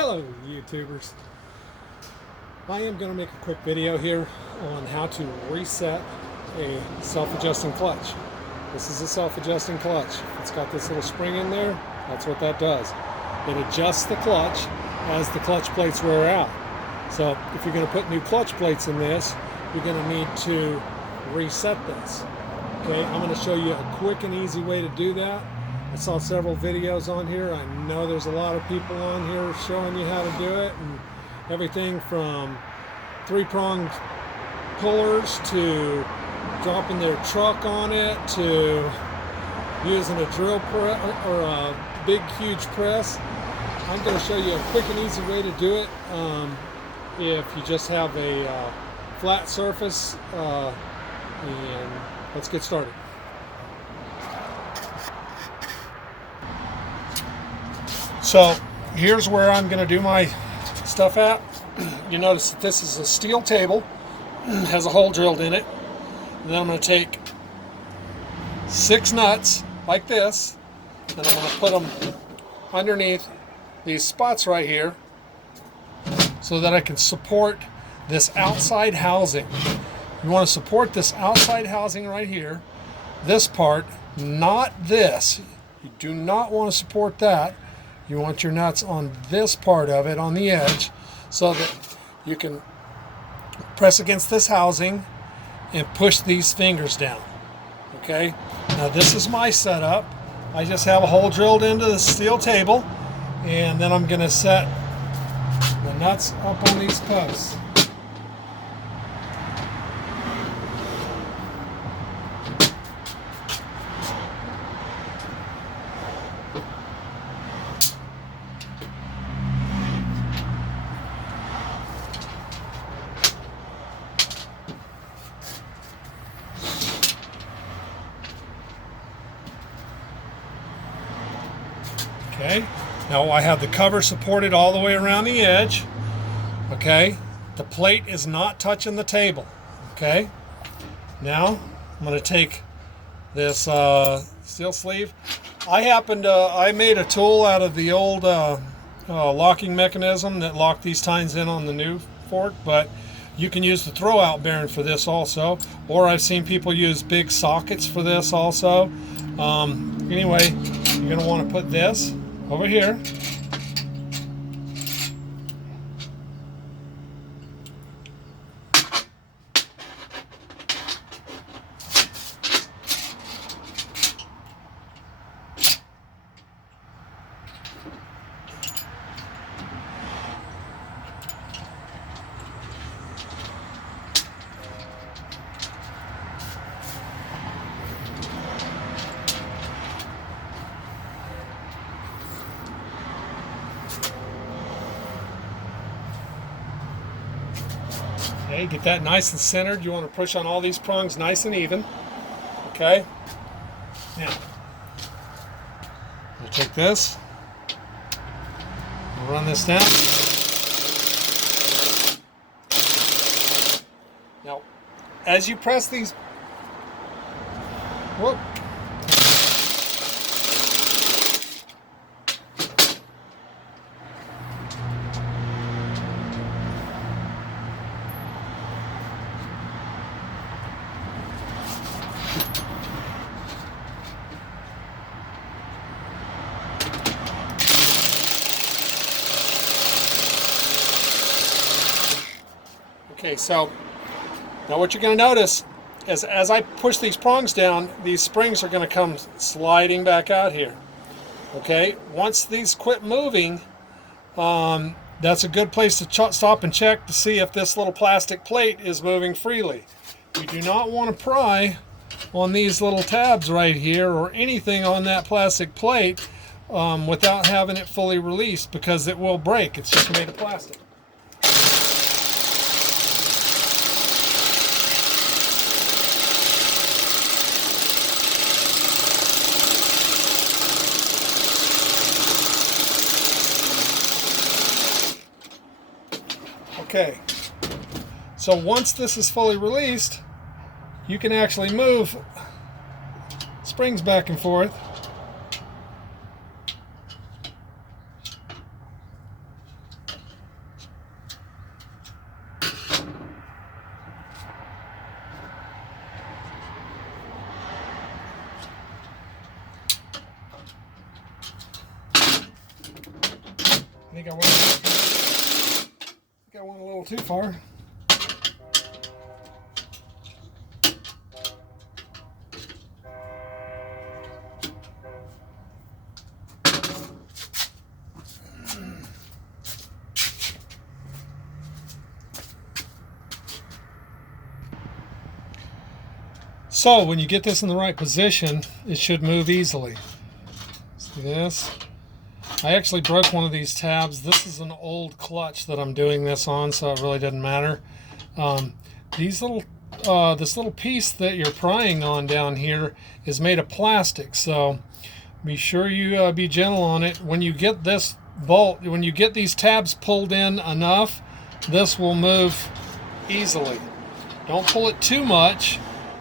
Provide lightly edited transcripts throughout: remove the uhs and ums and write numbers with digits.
Hello YouTubers. I am going to make a quick video here on how to reset a self-adjusting clutch. This is a self-adjusting clutch. It's got this little spring in there. That's what that does. It adjusts the clutch as the clutch plates wear out. So if you're going to put new clutch plates in this, you're going to need to reset this. Okay, I'm going to show you a quick and easy way to do that. I saw several videos on here. I know there's a lot of people on here showing you how to do it, and everything from three-pronged pullers to dropping their truck on it to using a drill press or a big huge press. I'm going to show you a quick and easy way to do it if you just have a flat surface, and let's get started. So here's where I'm going to do my stuff at. You notice that this is a steel table, has a hole drilled in it, and then I'm going to take 6 nuts like this, and I'm going to put them underneath these spots right here so that I can support this outside housing. You want to support this outside housing right here, this part, not this. You do not want to support that. You want your nuts on this part of it, on the edge, so that you can press against this housing and push these fingers down. Okay? Now this is my setup. I just have a hole drilled into the steel table, and then I'm going to set the nuts up on these posts. Okay, now I have the cover supported all the way around the edge. Okay, the plate is not touching the table. Okay, now I'm going to take this steel sleeve. I made a tool out of the old locking mechanism that locked these tines in on the new fork, but you can use the throwout bearing for this also, or I've seen people use big sockets for this also. Anyway, you're going to want to put this over here. Okay, get that nice and centered. You want to push on all these prongs nice and even. Okay. Now, I'll take this. I'll run this down. Now, as you press these, whoop. Okay, so now what you're going to notice is as I push these prongs down, these springs are going to come sliding back out here. Okay, once these quit moving, that's a good place to stop and check to see if this little plastic plate is moving freely. You do not want to pry on these little tabs right here or anything on that plastic plate without having it fully released, because it will break. It's just made of plastic. Okay, so once this is fully released, you can actually move springs back and forth. think I went a little too far. So when you get this in the right position, it should move easily. See this? I actually broke one of these tabs. This is an old clutch that I'm doing this on, so it really doesn't matter. This little piece that you're prying on down here is made of plastic, so be sure you be gentle on it. When you get this bolt, when you get these tabs pulled in enough, this will move easily. Don't pull it too much,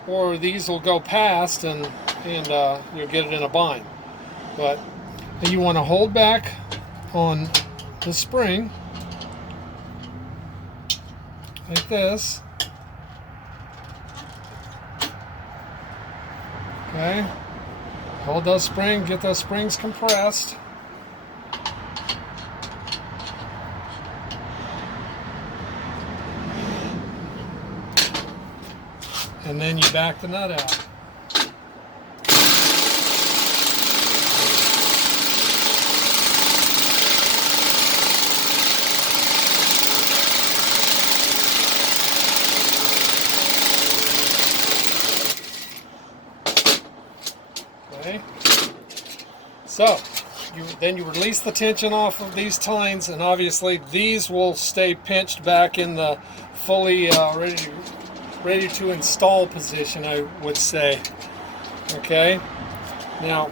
or these will go past and you'll get it in a bind. But you want to hold back on the spring like this. Okay, hold those springs, get those springs compressed. And then you back the nut out. Okay. So, then you release the tension off of these tines, and obviously these will stay pinched back in the fully ready to install position, I would say. Okay, now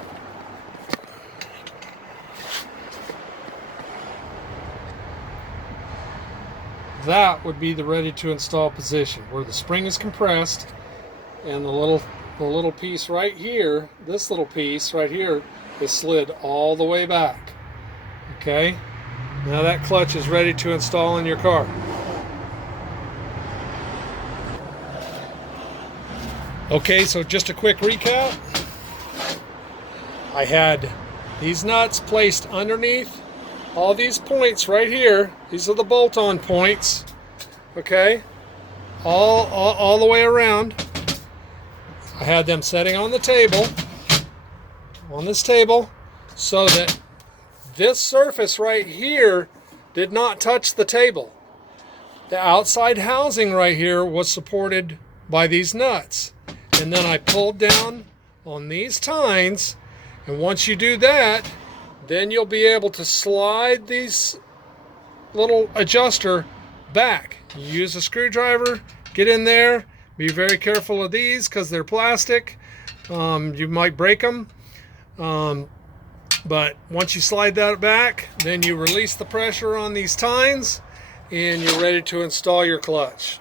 that would be the ready to install position, where the spring is compressed and the little piece right here, this little piece right here, is slid all the way back. Okay, now that clutch is ready to install in your car. Okay, so just a quick recap. I had these nuts placed underneath all these points right here. These are the bolt-on points. Okay, all the way around. I had them setting on the table, on this table, so that this surface right here did not touch the table. The outside housing right here was supported by these nuts. And then I pulled down on these tines, and once you do that, then you'll be able to slide these little adjuster back. You use a screwdriver, get in there, be very careful of these because they're plastic. You might break them, but once you slide that back, then you release the pressure on these tines and you're ready to install your clutch.